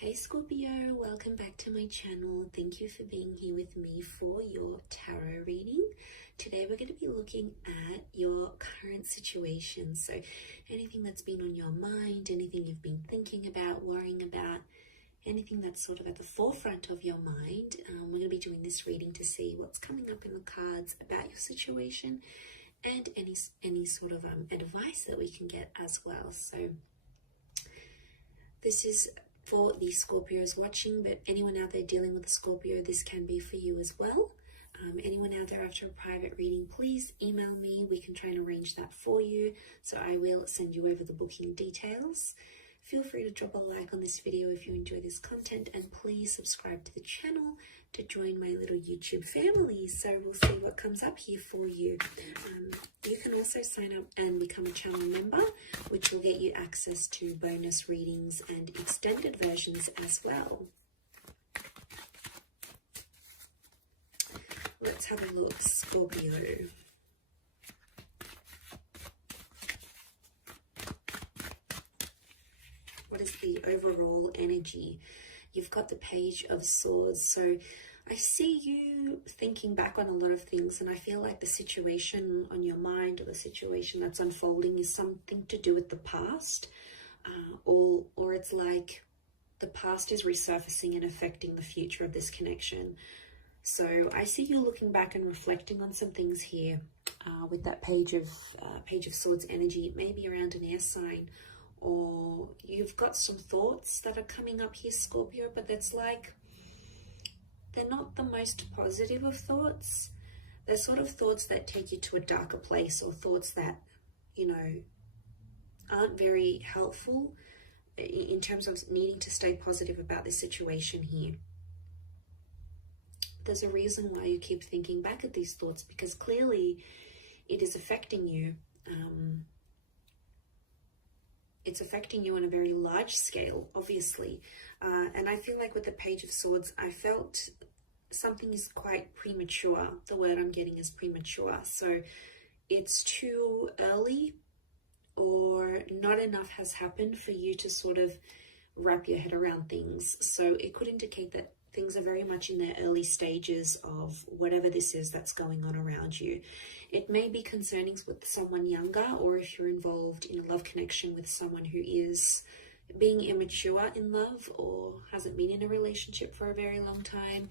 Hey Scorpio, welcome back to my channel. Thank you for being here with me for your tarot reading. Today we're going to be looking at your current situation. So anything that's been on your mind, anything you've been thinking about, worrying about, anything that's sort of at the forefront of your mind. We're going to be doing this reading to see what's coming up in the cards about your situation and any sort of advice that we can get as well. So this is for the Scorpios watching, but anyone out there dealing with a Scorpio, this can be for you as well. Anyone out there after a private reading, please email me. We can try and arrange that for you. So I will send you over the booking details. Feel free to drop a like on this video if you enjoy this content, and please subscribe to the channel to join my little YouTube family. So we'll see what comes up here for you. You can also sign up and become a channel member, which will get you access to bonus readings and extended versions as well. Let's have a look, Scorpio. What is the overall energy? You've got the Page of Swords. So I see you thinking back on a lot of things, and I feel like the situation on your mind or the situation that's unfolding is something to do with the past, or it's like the past is resurfacing and affecting the future of this connection. So I see you looking back and reflecting on some things here with that Page of Swords energy. It may be around an air sign, or you've got some thoughts that are coming up here, Scorpio, but that's like, they're not the most positive of thoughts. They're sort of thoughts that take you to a darker place, or thoughts that, you know, aren't very helpful in terms of needing to stay positive about this situation here. There's a reason why you keep thinking back at these thoughts, because clearly it is affecting you. It's affecting you on a very large scale, obviously. And I feel like with the Page of Swords, I felt something is quite premature. The word I'm getting is premature. So it's too early, or not enough has happened for you to sort of wrap your head around things. So it could indicate that things are very much in their early stages of whatever this is that's going on around you. It may be concerning with someone younger, or if you're involved in a love connection with someone who is being immature in love or hasn't been in a relationship for a very long time.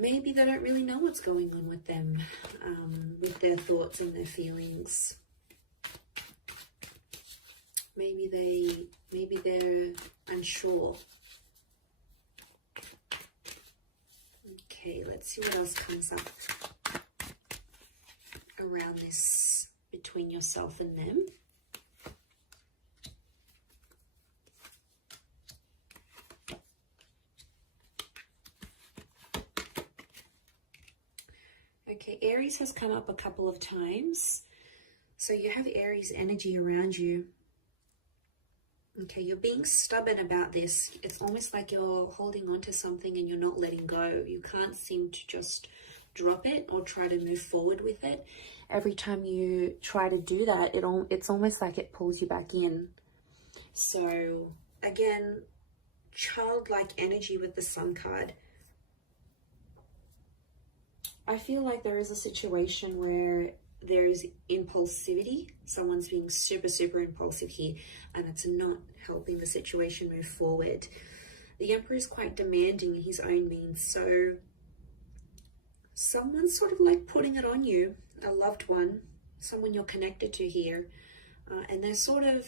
Maybe they don't really know what's going on with them, with their thoughts and their feelings. Maybe they're unsure. Okay, let's see what else comes up around this between yourself and them. Okay, Aries has come up a couple of times. So you have Aries energy around you. Okay, you're being stubborn about this. It's almost like you're holding on to something and you're not letting go. You can't seem to just drop it or try to move forward with it. Every time you try to do that, it's almost like it pulls you back in. So again, childlike energy with the Sun card. I feel like there is a situation where there is impulsivity. Someone's being super, super impulsive here, and it's not helping the situation move forward. The Emperor is quite demanding in his own means. So someone's sort of like putting it on you, a loved one, someone you're connected to here, and they're sort of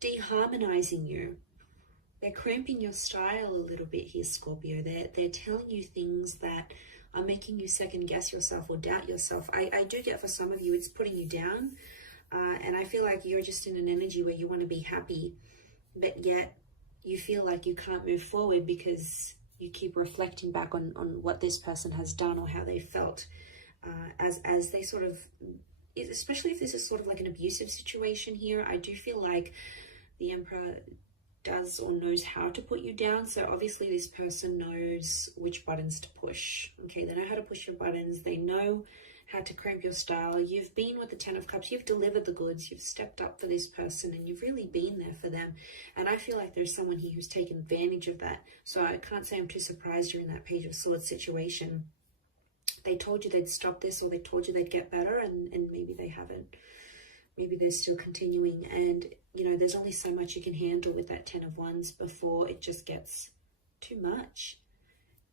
deharmonizing you. They're cramping your style a little bit here, Scorpio. They're telling you things that are making you second guess yourself or doubt yourself. I do get, for some of you, it's putting you down. And I feel like you're just in an energy where you want to be happy, but yet you feel like you can't move forward because you keep reflecting back on what this person has done or how they felt, as they sort of, especially if this is sort of like an abusive situation here. I do feel like the Emperor does or knows how to put you down. So obviously this person knows which buttons to push. Okay, they know how to push your buttons. They know had to cramp your style. You've been with the Ten of Cups. You've delivered the goods. You've stepped up for this person and you've really been there for them. And I feel like there's someone here who's taken advantage of that. So I can't say I'm too surprised you're in that Page of Swords situation. They told you they'd stop this, or they told you they'd get better, and maybe they haven't. Maybe they're still continuing. And, you know, there's only so much you can handle with that Ten of Wands before it just gets too much.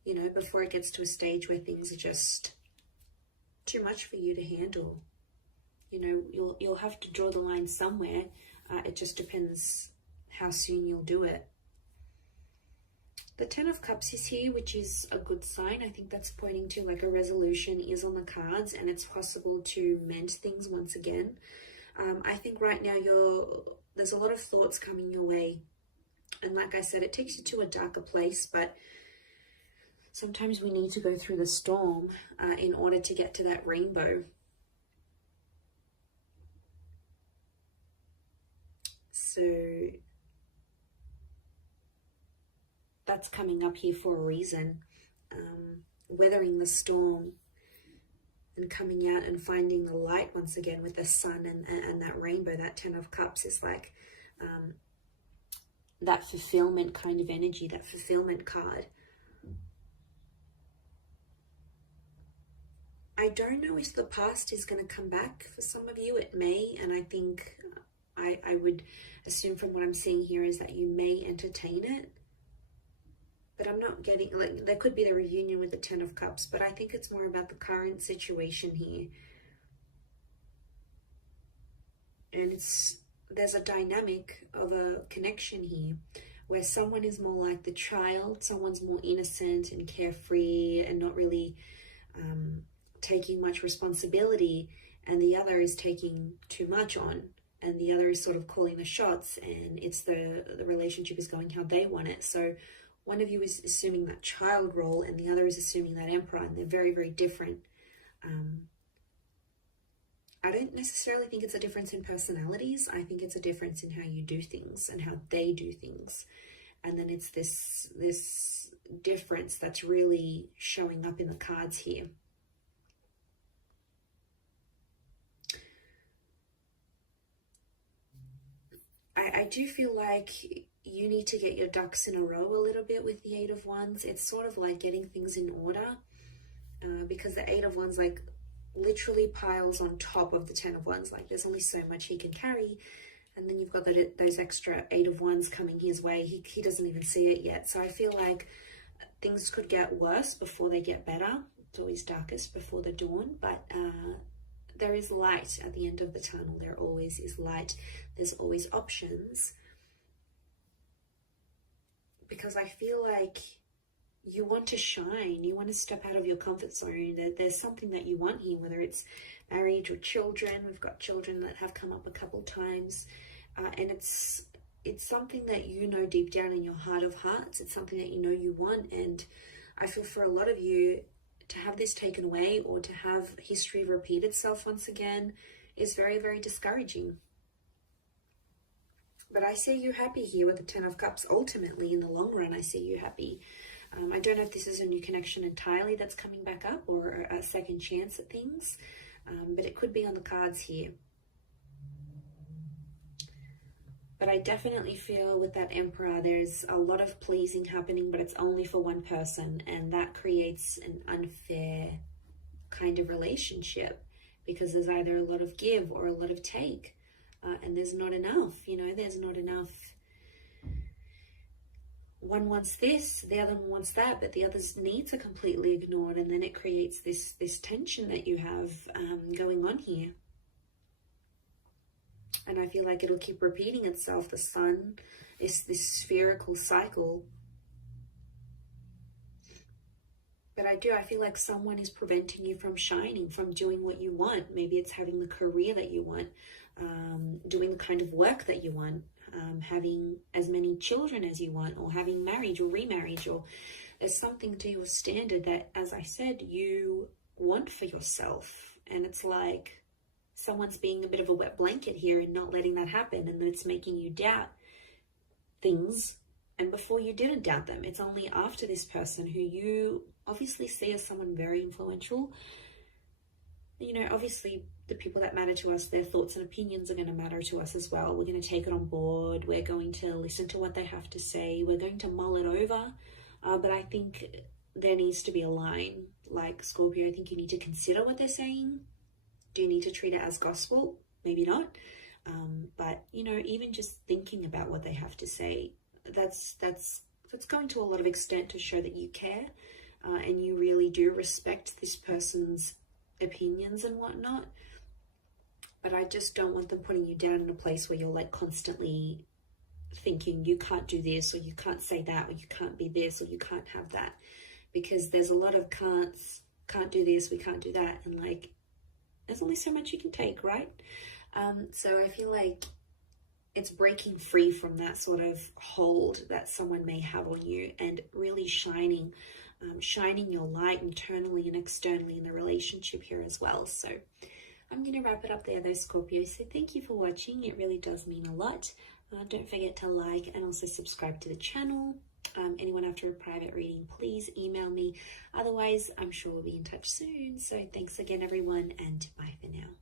You know, before it gets to a stage where things are just too much for you to handle. You know, you'll have to draw the line somewhere. It just depends how soon you'll do it. The Ten of Cups is here, which is a good sign. I think that's pointing to like a resolution is on the cards, and it's possible to mend things once again. I think right now there's a lot of thoughts coming your way. And like I said, it takes you to a darker place, but sometimes we need to go through the storm in order to get to that rainbow. So that's coming up here for a reason. Weathering the storm and coming out and finding the light once again with the sun and that rainbow. That Ten of Cups is like that fulfillment kind of energy, that fulfillment card. I don't know if the past is going to come back. For some of you it may, and I think I would assume from what I'm seeing here is that you may entertain it. But I'm not getting, like, there could be the reunion with the Ten of Cups, but I think it's more about the current situation here. And there's a dynamic of a connection here where someone is more like the child, someone's more innocent and carefree and not really taking much responsibility, and the other is taking too much on, and the other is sort of calling the shots, and it's the relationship is going how they want it. So one of you is assuming that child role and the other is assuming that emperor, and they're very, very different. I don't necessarily think it's a difference in personalities. I think it's a difference in how you do things and how they do things. And then it's this difference that's really showing up in the cards here. I do feel like you need to get your ducks in a row a little bit with the Eight of Wands. It's sort of like getting things in order, because the Eight of Wands like literally piles on top of the Ten of Wands. Like there's only so much he can carry, and then you've got those extra Eight of Wands coming his way. He doesn't even see it yet. So I feel like things could get worse before they get better. It's always darkest before the dawn, but there is light at the end of the tunnel. There always is light. There's always options. Because I feel like you want to shine. You want to step out of your comfort zone. There's something that you want here, whether it's marriage or children. We've got children that have come up a couple times. And it's something that you know deep down in your heart of hearts. It's something that you know you want. And I feel for a lot of you, to have this taken away or to have history repeat itself once again is very, very discouraging. But I see you happy here with the Ten of Cups. Ultimately, in the long run, I see you happy. I don't know if this is a new connection entirely that's coming back up or a second chance at things, but it could be on the cards here. But I definitely feel with that Emperor, there's a lot of pleasing happening, but it's only for one person. And that creates an unfair kind of relationship because there's either a lot of give or a lot of take. And there's not enough, you know, there's not enough. One wants this, the other one wants that, but the other's needs are completely ignored. And then it creates this tension that you have going on here. And I feel like it'll keep repeating itself. The sun is this spherical cycle. But I feel like someone is preventing you from shining, from doing what you want. Maybe it's having the career that you want, doing the kind of work that you want, having as many children as you want, or having marriage or remarriage, or there's something to your standard that, as I said, you want for yourself. And it's like someone's being a bit of a wet blanket here and not letting that happen, and then it's making you doubt things. And before you didn't doubt them, it's only after this person who you obviously see as someone very influential, you know, obviously the people that matter to us, their thoughts and opinions are going to matter to us as well. We're going to take it on board. We're going to listen to what they have to say. We're going to mull it over. But I think there needs to be a line. Like Scorpio, I think you need to consider what they're saying. Do you need to treat it as gospel? Maybe not. But, you know, even just thinking about what they have to say, that's going to a lot of extent to show that you care and you really do respect this person's opinions and whatnot. But I just don't want them putting you down in a place where you're like constantly thinking you can't do this, or you can't say that, or you can't be this, or you can't have that, because there's a lot of can't do this, we can't do that, and like there's only so much you can take, right? So I feel like it's breaking free from that sort of hold that someone may have on you and really shining your light internally and externally in the relationship here as well. So I'm going to wrap it up there though, Scorpio. So thank you for watching. It really does mean a lot. Don't forget to like and also subscribe to the channel. Anyone after a private reading, please email me. Otherwise, I'm sure we'll be in touch soon. So thanks again, everyone, and bye for now.